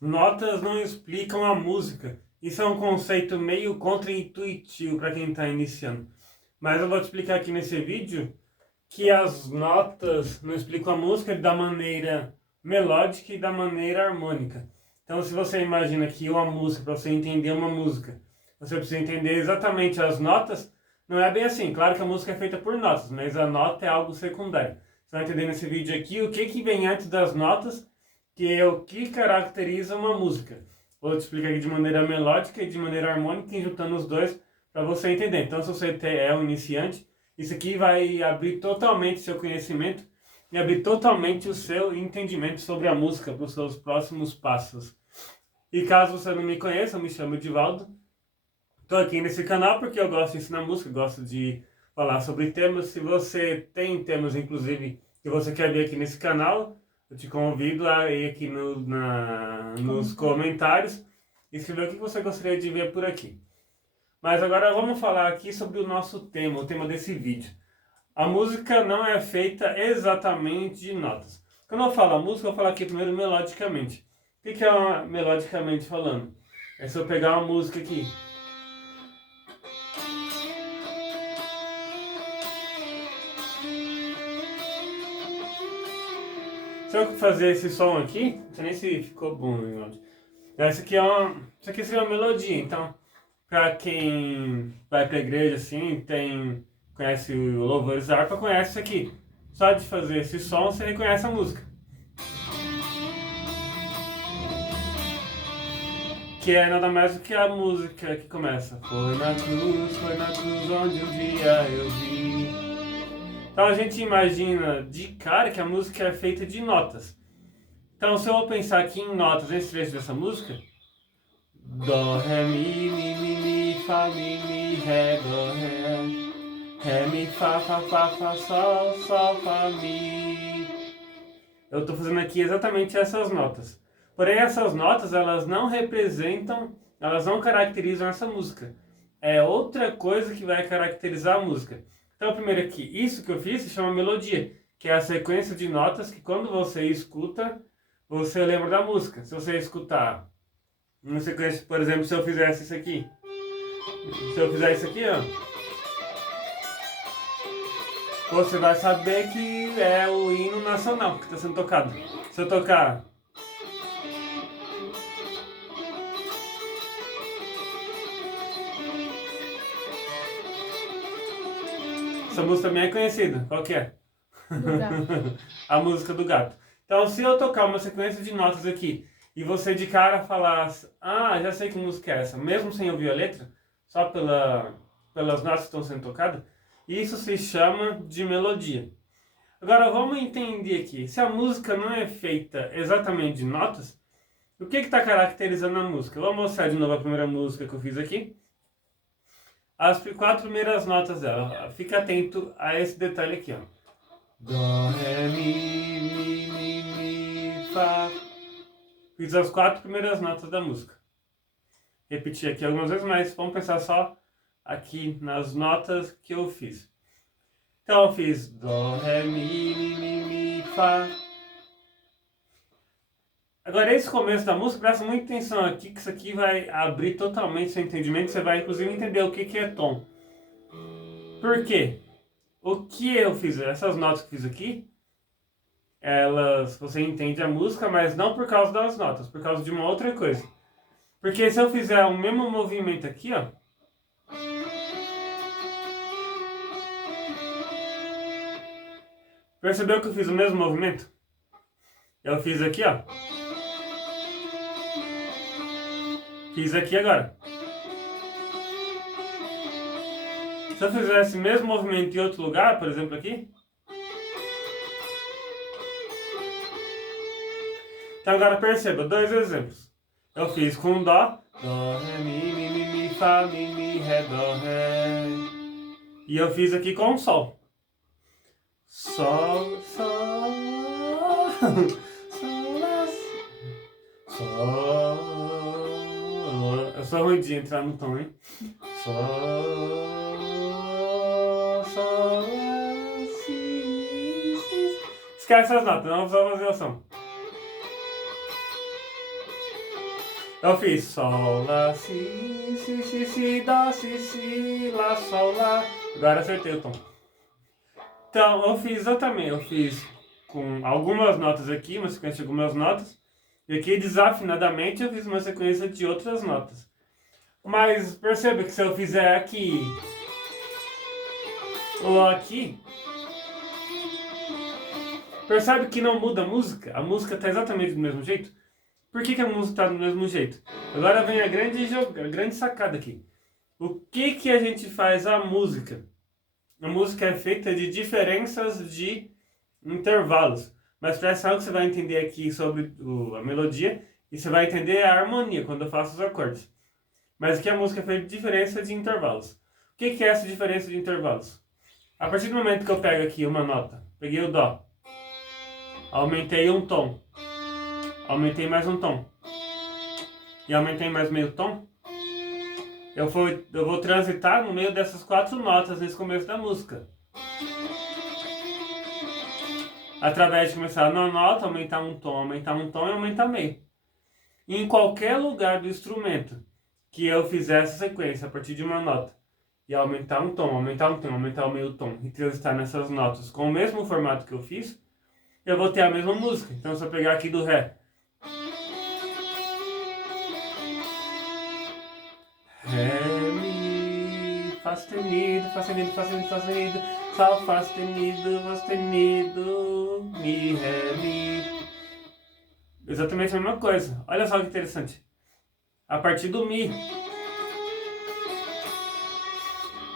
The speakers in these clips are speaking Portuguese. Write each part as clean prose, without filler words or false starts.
Notas não explicam a música. Isso é um conceito meio contraintuitivo para quem está iniciando. Mas eu vou te explicar aqui nesse vídeo que as notas não explicam a música da maneira melódica e da maneira harmônica. Então, se você imagina que uma música, para você entender uma música, você precisa entender exatamente as notas, não é bem assim. Claro que a música é feita por notas, mas a nota é algo secundário. Você vai entender nesse vídeo aqui o que vem antes das notas, que é o que caracteriza uma música. Vou te explicar aqui de maneira melódica e de maneira harmônica, e juntando os dois para você entender. Então, se você é um iniciante, isso aqui vai abrir totalmente seu conhecimento e abrir totalmente o seu entendimento sobre a música para os seus próximos passos. E caso você não me conheça, eu me chamo Edivaldo. Estou aqui nesse canal porque eu gosto de ensinar música, gosto de falar sobre temas. Se você tem temas, inclusive, que você quer ver aqui nesse canal, eu te convido a ir aqui nos comentários e escrever o que você gostaria de ver por aqui. Mas agora vamos falar aqui sobre o nosso tema, o tema desse vídeo. A música não é feita exatamente de notas. Quando eu falo a música, eu vou falar aqui primeiro melodicamente. O que é melodicamente falando? É se eu pegar uma música aqui. Se eu fazer esse som aqui, não sei nem se ficou bom o áudio. Essa aqui isso aqui seria uma melodia. Então, para quem vai para a igreja assim, conhece o louvores harpa, conhece isso aqui. Só de fazer esse som, você reconhece a música. Que é nada mais do que a música que começa. Foi na cruz onde um dia eu vi. Então a gente imagina de cara que a música é feita de notas. Então se eu pensar aqui em notas nesse trecho dessa música, Dó, Ré, Mi, Fá, Mi, Ré, Dó, Ré, Mi, Fá, Sol, Fá, Mi. Eu estou fazendo aqui exatamente essas notas. Porém, essas notas, elas não representam, elas não caracterizam essa música. É outra coisa que vai caracterizar a música. Então, primeiro aqui, isso que eu fiz se chama melodia, que é a sequência de notas que quando você escuta, você lembra da música. Se você escutar uma sequência, por exemplo, se eu fizesse isso aqui. Se eu fizer isso aqui, ó, você vai saber que é o hino nacional que está sendo tocado. Se eu tocar essa música também é conhecida. Qual que é? Do gato. A música do gato. Então, se eu tocar uma sequência de notas aqui e você de cara falar, ah, já sei que música é essa, mesmo sem ouvir a letra, só pelas notas que estão sendo tocadas, isso se chama de melodia. Agora, vamos entender aqui. Se a música não é feita exatamente de notas, o que está caracterizando a música? Eu vou mostrar de novo a primeira música que eu fiz aqui. As 4 primeiras notas dela. Fica atento a esse detalhe aqui, ó. Dó, Ré, Mi, Fá. Fiz as 4 primeiras notas da música. Repeti aqui algumas vezes, mas vamos pensar só aqui nas notas que eu fiz. Então eu fiz Dó, Ré, Mi, Fá. Agora esse começo da música, presta muita atenção aqui, que isso aqui vai abrir totalmente seu entendimento. Você vai inclusive entender o que é tom. Por quê? O que eu fiz, essas notas que eu fiz aqui, você entende a música, mas não por causa das notas, por causa de uma outra coisa. Porque se eu fizer o mesmo movimento aqui, ó, percebeu que eu fiz o mesmo movimento? Eu fiz aqui, ó. Fiz aqui agora. Se eu fizer esse mesmo movimento em outro lugar, por exemplo aqui. Então agora perceba, 2 exemplos. Eu fiz com Dó. Dó, Ré, Mi, Fá, Mi, Ré, Dó, Ré. E eu fiz aqui com Sol. Sol, Sol, Sol, Sol. Eu sou ruim de entrar no tom, hein? Sol, Sol, Si. Esquece essas notas, não vou fazer o som. Eu fiz sol, lá, si, dó, si, lá, sol, lá. Agora acertei o tom. Então, eu fiz exatamente, eu fiz com algumas notas aqui, uma sequência de algumas notas. E aqui, desafinadamente, eu fiz uma sequência de outras notas. Mas perceba que se eu fizer aqui ou aqui, percebe que não muda a música? A música está exatamente do mesmo jeito. Por que a música está do mesmo jeito? Agora vem a grande sacada aqui. O que a gente faz a música? A música é feita de diferenças de intervalos. Mas presta atenção que você vai entender aqui sobre a melodia e você vai entender a harmonia quando eu faço os acordes. Mas aqui a música é feita de diferença de intervalos. O que é essa diferença de intervalos? A partir do momento que eu pego aqui uma nota, peguei o Dó, aumentei um tom, aumentei mais um tom e aumentei mais meio tom, eu vou transitar no meio dessas 4 notas nesse começo da música. Através de começar na nota, aumentar um tom e aumentar meio. E em qualquer lugar do instrumento que eu fizer essa sequência a partir de uma nota e aumentar um tom, aumentar o meio tom e transitar nessas notas com o mesmo formato que eu fiz, eu vou ter a mesma música. Então se eu pegar aqui do Ré, Ré, Mi, Fá sustenido, Fá sustenido, Fá sustenido, Fá sustenido, Sol, Fá sustenido, Mi, Ré, Mi. Exatamente a mesma coisa. Olha só que interessante. A partir do Mi.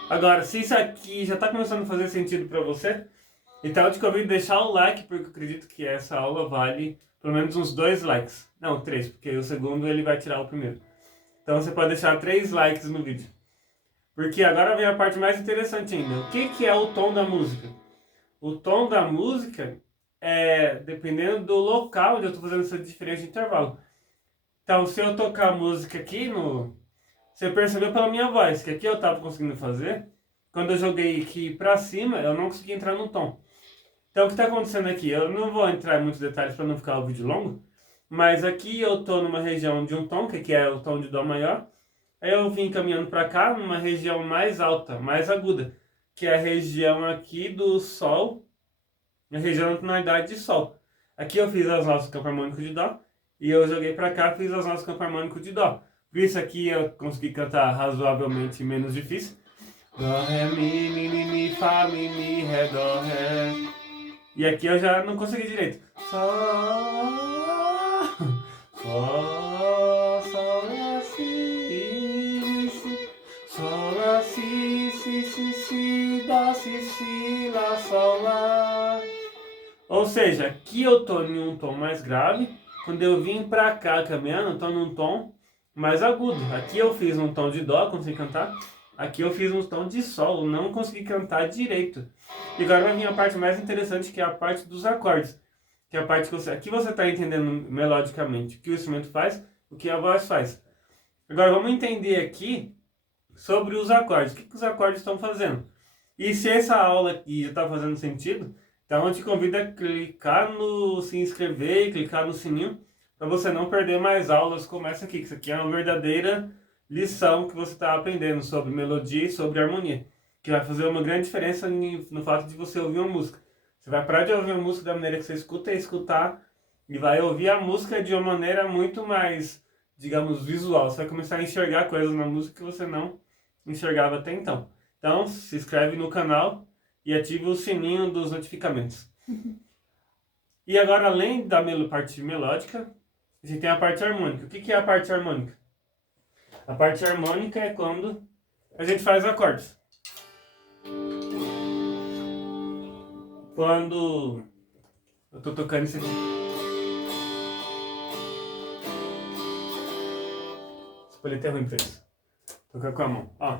Agora, se isso aqui já está começando a fazer sentido para você, então eu te convido a deixar o like, porque eu acredito que essa aula vale pelo menos uns 2 likes. Não, 3, porque o segundo ele vai tirar o primeiro. Então você pode deixar 3 likes no vídeo. Porque agora vem a parte mais interessante ainda. O que é o tom da música? O tom da música é dependendo do local onde eu estou fazendo essa diferença de intervalo. Então, se eu tocar a música aqui no... Você percebeu pela minha voz que aqui eu estava conseguindo fazer. Quando eu joguei aqui pra cima, eu não consegui entrar no tom. Então, o que está acontecendo aqui? Eu não vou entrar em muitos detalhes para não ficar o vídeo longo. Mas aqui eu estou numa região de um tom, que aqui é o tom de Dó maior. Aí eu vim caminhando para cá, numa região mais alta, mais aguda. Que é a região aqui do Sol. A região da tonalidade de Sol. Aqui eu fiz as notas do campo harmônico de Dó. E eu joguei para cá e fiz as notas do campo harmônico de Dó. Por isso aqui eu consegui cantar razoavelmente menos difícil. Dó, Ré, Mi, Fá, Mi, Ré, Dó, Ré. E aqui eu já não consegui direito. Sol, Lá, Si, Sol, Lá, Si, Dó, Si, Lá, Sol, Lá. Ou seja, aqui eu tô em um tom mais grave. Quando eu vim pra cá caminhando, eu tô num tom mais agudo. Aqui eu fiz um tom de Dó, consegui cantar. Aqui eu fiz um tom de Sol, não consegui cantar direito. E agora vai vir a parte mais interessante, que é a parte dos acordes. Que é a parte que aqui você está entendendo melodicamente o que o instrumento faz, o que a voz faz. Agora vamos entender aqui sobre os acordes. O que os acordes estão fazendo? E se essa aula aqui já está fazendo sentido, então eu te convido a clicar no se inscrever e clicar no sininho para você não perder mais aulas como essa aqui. Que isso aqui é uma verdadeira lição que você está aprendendo sobre melodia e sobre harmonia. Que vai fazer uma grande diferença no fato de você ouvir uma música. Você vai parar de ouvir a música da maneira que você escuta e escutar e vai ouvir a música de uma maneira muito mais, digamos, visual. Você vai começar a enxergar coisas na música que você não enxergava até então. Então, se inscreve no canal e ativa o sininho dos notificamentos. E agora, além da parte melódica, a gente tem a parte harmônica. O que é a parte harmônica? A parte harmônica é quando a gente faz acordes. Quando eu tô tocando isso aqui. Esse palhete é ruim pra isso. Tocar com a mão. Ó.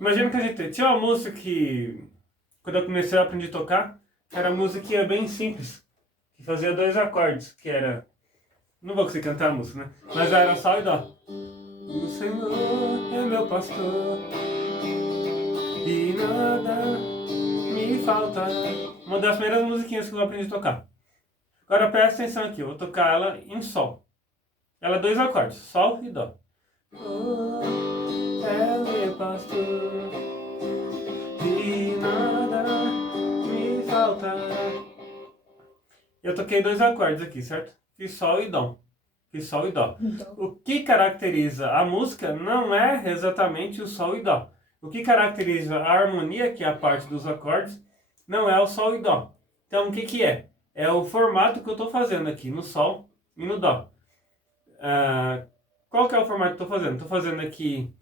Imagina que a gente tinha uma música que, quando eu comecei a aprender a tocar, era uma música que era bem simples. Que fazia 2 acordes, que era... Não vou conseguir cantar a música, né? Mas era Sol e Dó. O Senhor é meu pastor e nada me falta. Uma das primeiras musiquinhas que eu aprendi a tocar. Agora presta atenção aqui, eu vou tocar ela em Sol. Ela é 2 acordes, Sol e Dó. É pastor, e nada me faltará. Eu toquei 2 acordes aqui, certo? Fiz Sol e Dó. Fiz Sol e Dó. O que caracteriza a música não é exatamente o Sol e Dó. O que caracteriza a harmonia, que é a parte dos acordes, não é o Sol e Dó. Então, o que que é? É o formato que eu estou fazendo aqui, no Sol e no Dó. Qual que é o formato que eu estou fazendo? Estou fazendo aqui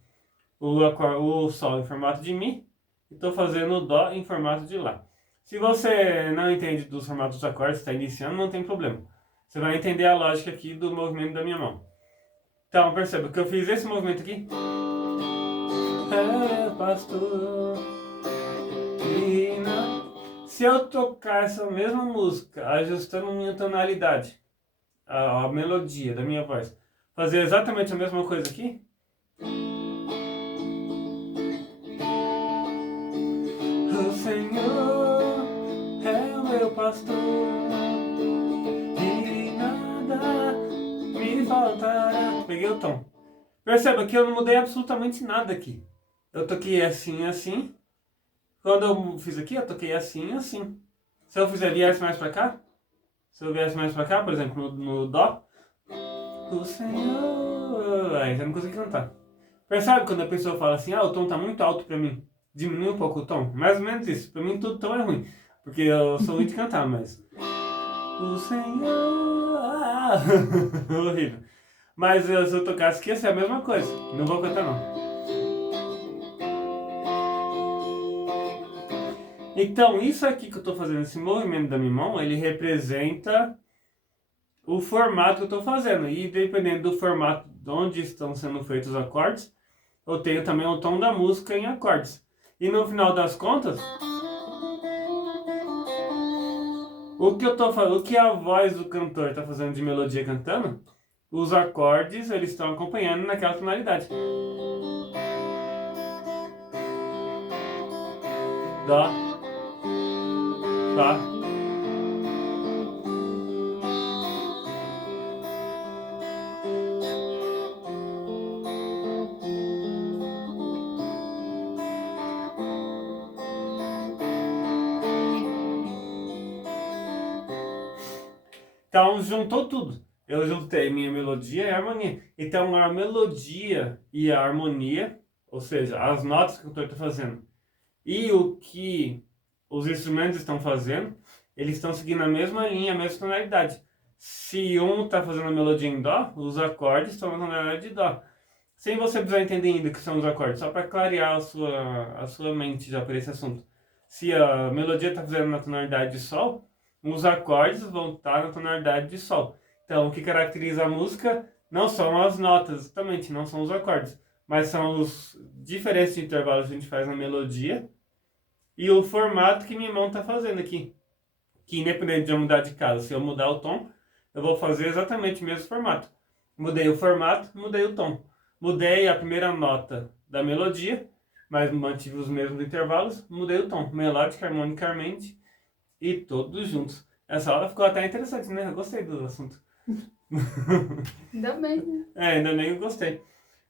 o Sol em formato de Mi e estou fazendo o Dó em formato de Lá. Se você não entende dos formatos dos acordes, está iniciando, não tem problema. Você vai entender a lógica aqui do movimento da minha mão. Então, perceba que eu fiz esse movimento aqui. É, pastor. Se eu tocar essa mesma música, ajustando minha tonalidade, a melodia da minha voz, fazer exatamente a mesma coisa aqui. O Senhor é o meu pastor e nada me faltará. Peguei o tom. Perceba que eu não mudei absolutamente nada aqui. Eu toquei assim, assim. Quando eu fiz aqui, eu toquei assim, assim. Se eu fizer viesse mais pra cá, se eu viesse mais pra cá, por exemplo, no Dó, o Senhor... Aí já não consegui cantar. Percebe quando a pessoa fala assim, o tom tá muito alto pra mim, diminui um pouco o tom? Mais ou menos isso. Pra mim todo tom é ruim, porque eu sou ruim de cantar, mas... O Senhor... Horrível. Mas se eu tocasse aqui, ia ser a mesma coisa. Não vou cantar não. Então, isso aqui que eu estou fazendo, esse movimento da minha mão, ele representa o formato que eu estou fazendo. E dependendo do formato de onde estão sendo feitos os acordes, eu tenho também o tom da música em acordes. E no final das contas, o que a voz do cantor está fazendo de melodia cantando, os acordes eles estão acompanhando naquela tonalidade. Dó, Fá. Então juntou tudo. Eu juntei minha melodia e a harmonia. Então a melodia e a harmonia, ou seja, as notas que o cantor está fazendo e o que os instrumentos estão fazendo, eles estão seguindo a mesma linha, a mesma tonalidade. Se um está fazendo a melodia em Dó, os acordes estão na tonalidade de Dó. Sem você precisar entender ainda o que são os acordes, só para clarear a sua mente já para esse assunto. Se a melodia está fazendo na tonalidade de Sol, os acordes vão estar na tonalidade de Sol. Então, o que caracteriza a música não são as notas, exatamente, não são os acordes, mas são os diferentes intervalos que a gente faz na melodia e o formato que minha mão está fazendo aqui. Que independente de eu mudar de casa, se eu mudar o tom, eu vou fazer exatamente o mesmo formato. Mudei o formato, mudei o tom. Mudei a primeira nota da melodia, mas mantive os mesmos intervalos, mudei o tom, melódica, harmonicamente e todos juntos. Essa aula ficou até interessante, né? Eu gostei do assunto. Ainda bem, né? Ainda bem que eu gostei.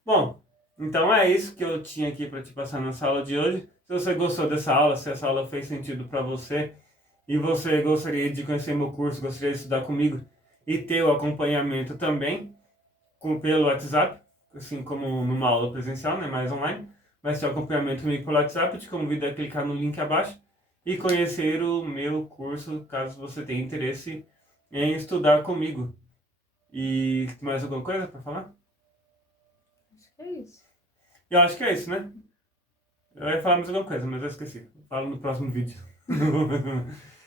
Bom, então é isso que eu tinha aqui para te passar nessa aula de hoje. Se você gostou dessa aula, se essa aula fez sentido para você e você gostaria de conhecer meu curso, gostaria de estudar comigo e ter o acompanhamento também pelo WhatsApp, assim como numa aula presencial, né, mais online, mas ter o acompanhamento comigo pelo WhatsApp, eu te convido a clicar no link abaixo e conhecer o meu curso, caso você tenha interesse em estudar comigo. E mais alguma coisa para falar? Acho que é isso. Eu acho que é isso, né? Eu ia falar mais alguma coisa, mas eu esqueci. Falo no próximo vídeo.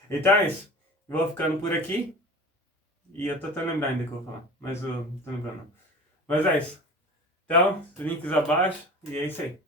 Então é isso. Eu vou ficando por aqui. E eu tô até lembrando ainda que eu vou falar. Mas eu não tô lembrando não. Mas é isso. Então, links abaixo. E é isso aí.